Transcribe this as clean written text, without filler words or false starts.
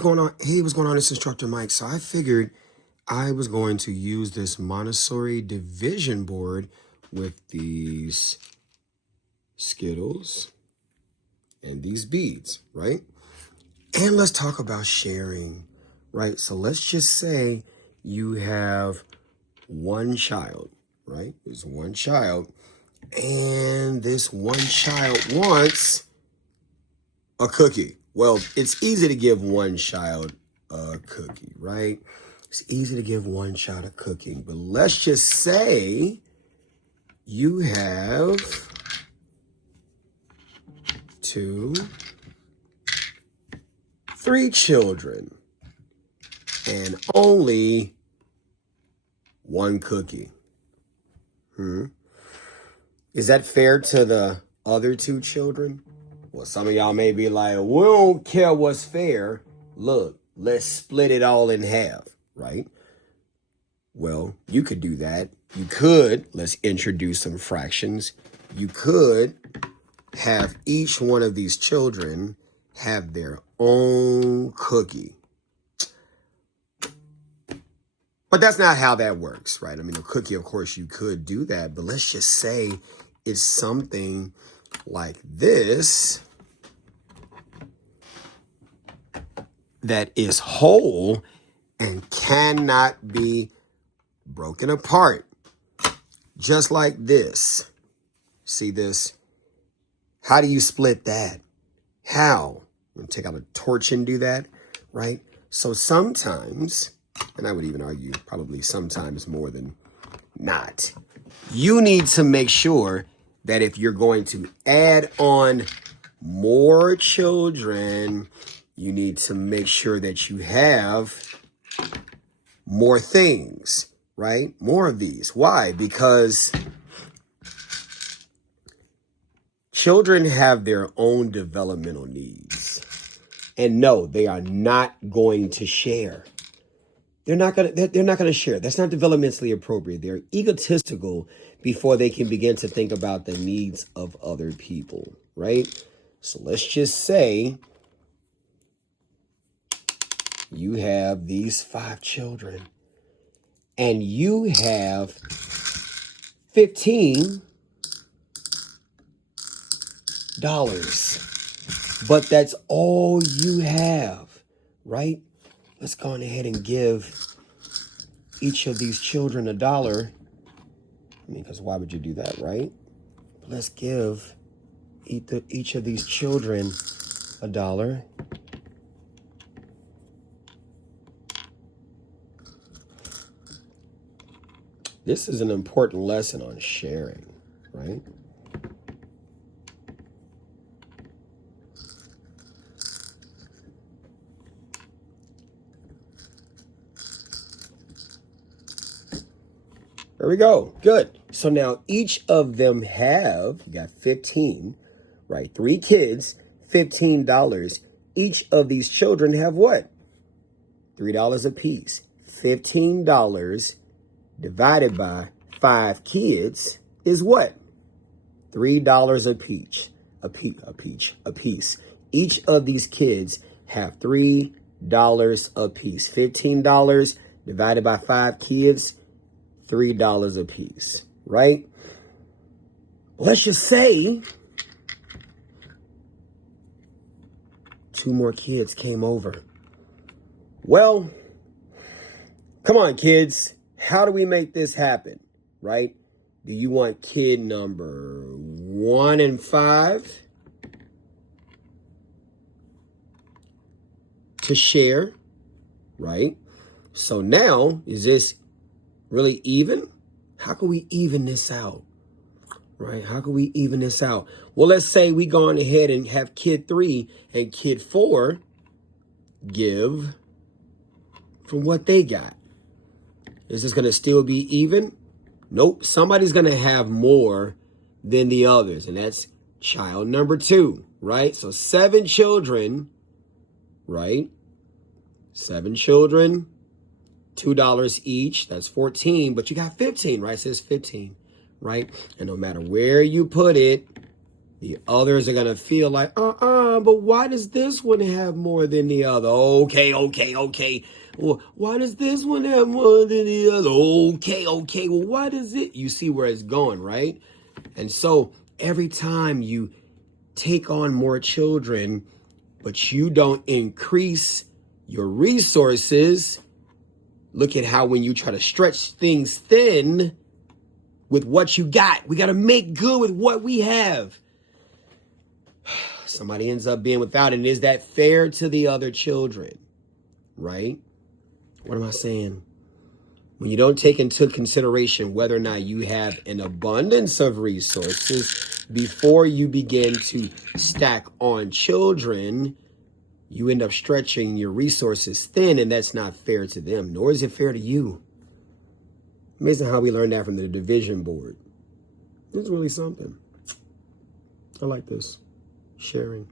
Going on? Hey, what's going on? This instructor Mike. So I figured I was going to use this Montessori division board with these Skittles and these beads, right? And let's talk about sharing, right? So let's just say you have one child, right? There's one child, and this one child wants a cookie. Well, it's easy to give one child a cookie, right? It's easy to give one child a cookie, but let's just say you have 2, 3 children and only one cookie. Is that fair to the other 2 children? Well, some of y'all may be like, we don't care what's fair. Look, let's split it all in half, right? Well, you could do that. You could, let's introduce some fractions. You could have each one of these children have their own cookie. But that's not how that works, right? I mean, a cookie, of course, you could do that, but let's just say it's something like this that is whole and cannot be broken apart. Just like this. See this? How do you split that? How? I'm going to take out a torch and do that, right? So sometimes, and I would even argue probably sometimes more than not, you need to make sure that if you're going to add on more children, you need to make sure that you have more things, right? More of these. Why? Because children have their own developmental needs. And no, they are not going to share. They're not going to share. That's not developmentally appropriate. They're egotistical before they can begin to think about the needs of other people, right? So let's just say you have these 5 children and you have 15 dollars, but that's all you have, right? Let's go on ahead and give each of these children $1. I mean, because why would you do that, right? Let's give each of these children $1. This is an important lesson on sharing, right? There we go. Good. So now each of them have, you got 15, right? 3 kids, $15. Each of these children have what? $3 a piece. $15 divided by 5 kids is what? $3 a piece. Each of these kids have $3 a piece. $15 divided by 5 kids, $3 a piece, right? Let's just say 2 more kids came over. Well, come on, kids. How do we make this happen, right? Do you want kid number 1 and 5 to share, right? So now, is this really even? How can we even this out, right? How can we even this out? Well, let's say we go on ahead and have kid 3 and kid 4 give from what they got. Is this going to still be even? Nope. Somebody's going to have more than the others, and that's child number 2, right? So 7 children, right? 7 children, $2 each. That's 14, but you got 15, right? It says 15, right? And no matter where you put it, The others are going to feel like, but why does this one have more than the other? Okay. Well, why does this one have more than the other? Okay. Well, why does it? You see where it's going, right? And so every time you take on more children, but you don't increase your resources, look at how when you try to stretch things thin with what you got, we got to make good with what we have. Somebody ends up being without it. And is that fair to the other children? Right? What am I saying? When you don't take into consideration whether or not you have an abundance of resources before you begin to stack on children, you end up stretching your resources thin, and that's not fair to them, nor is it fair to you. Amazing how we learned that from the division board. This is really something. I like this. Sharing.